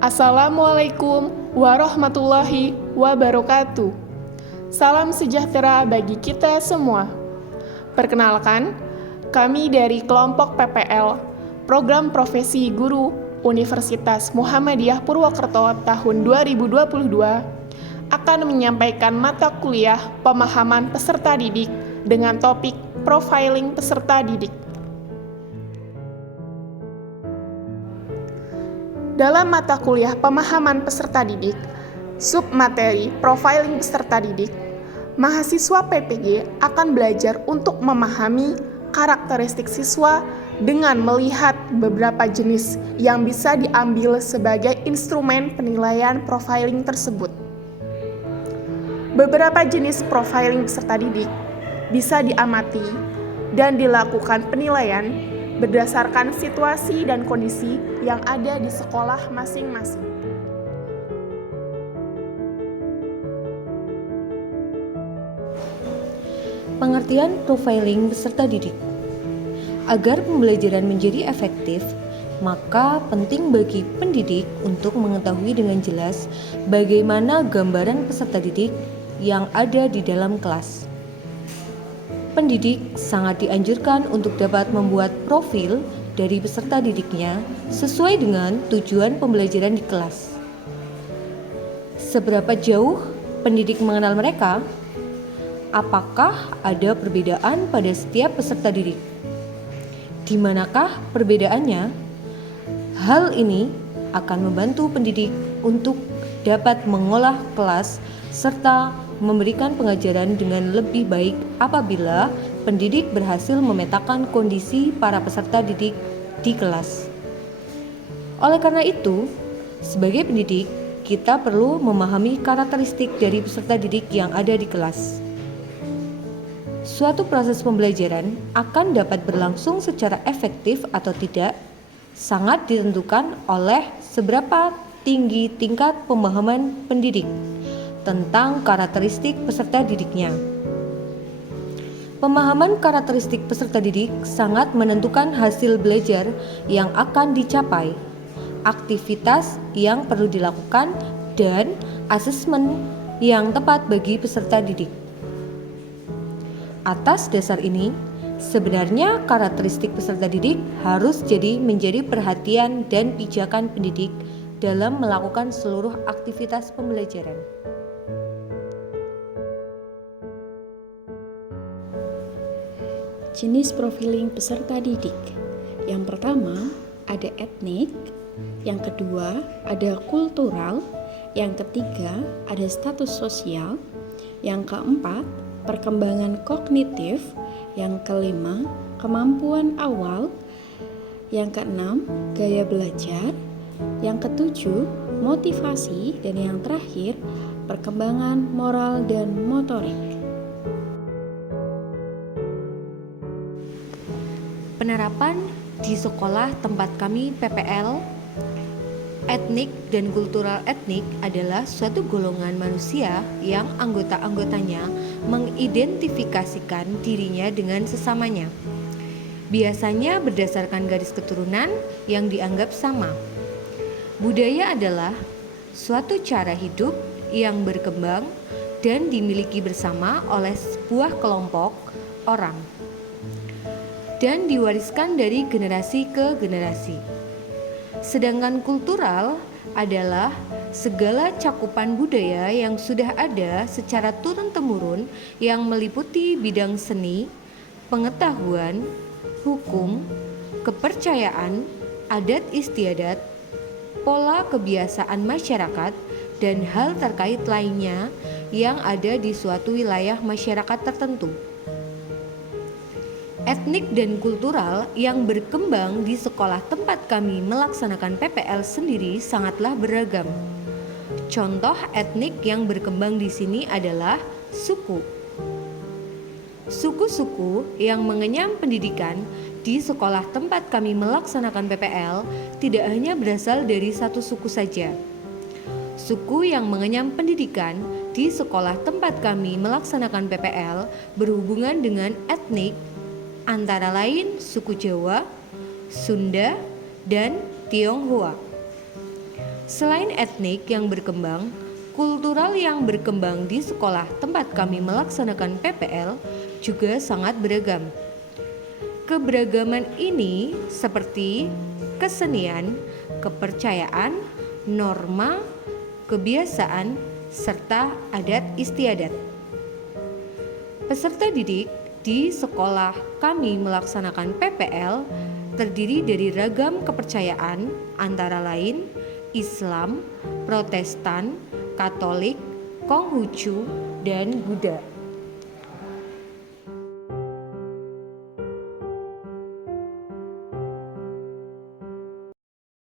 Assalamualaikum warahmatullahi wabarakatuh. Salam sejahtera bagi kita semua. Perkenalkan, kami dari kelompok PPL, Program Profesi Guru Universitas Muhammadiyah Purwokerto tahun 2022, akan menyampaikan mata kuliah pemahaman peserta didik dengan topik profiling peserta didik. Dalam mata kuliah pemahaman peserta didik, submateri profiling peserta didik, mahasiswa PPG akan belajar untuk memahami karakteristik siswa dengan melihat beberapa jenis yang bisa diambil sebagai instrumen penilaian profiling tersebut. Beberapa jenis profiling peserta didik bisa diamati dan dilakukan penilaian berdasarkan situasi dan kondisi yang ada di sekolah masing-masing. Pengertian profiling peserta didik. Agar pembelajaran menjadi efektif, maka penting bagi pendidik untuk mengetahui dengan jelas bagaimana gambaran peserta didik yang ada di dalam kelas. Pendidik sangat dianjurkan untuk dapat membuat profil dari peserta didiknya sesuai dengan tujuan pembelajaran di kelas. Seberapa jauh pendidik mengenal mereka? Apakah ada perbedaan pada setiap peserta didik? Di manakah perbedaannya? Hal ini akan membantu pendidik untuk dapat mengolah kelas serta memberikan pengajaran dengan lebih baik apabila pendidik berhasil memetakan kondisi para peserta didik di kelas. Oleh karena itu, sebagai pendidik, kita perlu memahami karakteristik dari peserta didik yang ada di kelas. Suatu proses pembelajaran akan dapat berlangsung secara efektif atau tidak sangat ditentukan oleh seberapa tinggi tingkat pemahaman pendidik tentang karakteristik peserta didiknya. Pemahaman karakteristik peserta didik sangat menentukan hasil belajar yang akan dicapai, aktivitas yang perlu dilakukan, dan asesmen yang tepat bagi peserta didik. Atas dasar ini, sebenarnya karakteristik peserta didik harus menjadi perhatian dan pijakan pendidik dalam melakukan seluruh aktivitas pembelajaran. Jenis profiling peserta didik. Yang pertama ada etnik, yang kedua ada kultural, yang ketiga ada status sosial, yang keempat perkembangan kognitif, yang kelima kemampuan awal, yang keenam gaya belajar, yang ketujuh motivasi, dan yang terakhir perkembangan moral dan motorik. Penerapan di sekolah tempat kami PPL, etnik dan kultural etnik adalah suatu golongan manusia yang anggota-anggotanya mengidentifikasikan dirinya dengan sesamanya. Biasanya berdasarkan garis keturunan yang dianggap sama. Budaya adalah suatu cara hidup yang berkembang dan dimiliki bersama oleh sebuah kelompok orang dan diwariskan dari generasi ke generasi. Sedangkan kultural adalah segala cakupan budaya yang sudah ada secara turun-temurun yang meliputi bidang seni, pengetahuan, hukum, kepercayaan, adat istiadat, pola kebiasaan masyarakat, dan hal terkait lainnya yang ada di suatu wilayah masyarakat tertentu. Etnik dan kultural yang berkembang di sekolah tempat kami melaksanakan PPL sendiri sangatlah beragam. Contoh etnik yang berkembang di sini adalah suku. Suku-suku yang mengenyam pendidikan di sekolah tempat kami melaksanakan PPL tidak hanya berasal dari satu suku saja. Suku yang mengenyam pendidikan di sekolah tempat kami melaksanakan PPL berhubungan dengan etnik antara lain suku Jawa, Sunda, dan Tionghoa. Selain etnik yang berkembang, kultural yang berkembang di sekolah tempat kami melaksanakan PPL juga sangat beragam. Keberagaman ini seperti kesenian, kepercayaan, norma, kebiasaan, serta adat istiadat. Peserta didik di sekolah kami melaksanakan PPL terdiri dari ragam kepercayaan antara lain Islam, Protestan, Katolik, Konghucu, dan Buddha.